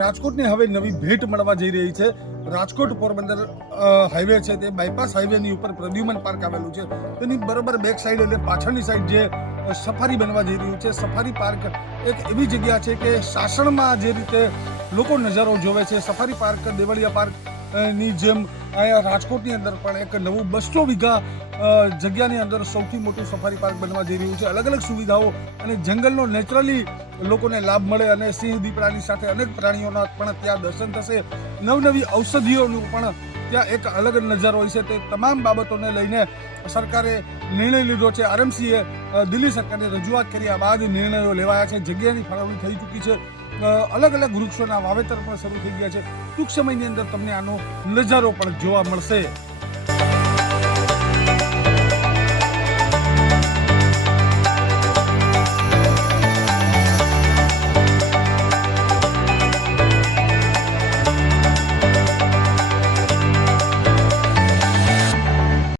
રાજકોટને હવે નવી ભેટ મળવા જઈ રહી છે. રાજકોટ પોરબંદર હાઈવે છે તે બાયપાસ હાઈવેની ઉપર પ્રદ્યુમન પાર્ક આવેલું છે. તેની બરાબર બેક સાઈડ એટલે પાછળની સાઈડ જે સફારી બનવા જઈ રહ્યું છે. સફારી પાર્ક એક એવી જગ્યા છે કે સાસણમાં જે રીતે લોકો નજારો જોવે છે, સફારી પાર્ક દેવળિયા પાર્ક ની જેમ અહીંયા રાજકોટની અંદર પણ એક નવું 200 વીઘા જગ્યાની અંદર સૌથી મોટું સફારી પાર્ક બનવા જઈ રહ્યું છે. અલગ અલગ સુવિધાઓ અને જંગલનો નેચરલી લોકોને લાભ મળે અને સિંહ દીપડાની સાથે અનેક પ્રાણીઓના પણ ત્યાં દર્શન થશે. નવનવી ઔષધિઓનું પણ ત્યાં એક અલગ નજારો હોય છે. તે તમામ બાબતોને લઈને સરકારે નિર્ણય લીધો છે. આરએમસીએ દિલ્હી સરકારને રજૂઆત કર્યા બાદ નિર્ણયો લેવાયા છે. જગ્યાની ફાળવણી થઈ ચૂકી છે. અલગ અલગ વૃક્ષોના વાવેતર પણ શરૂ થઈ ગયા છે. ટૂંક સમયની અંદર તમને આનો નજારો પણ જોવા મળશે.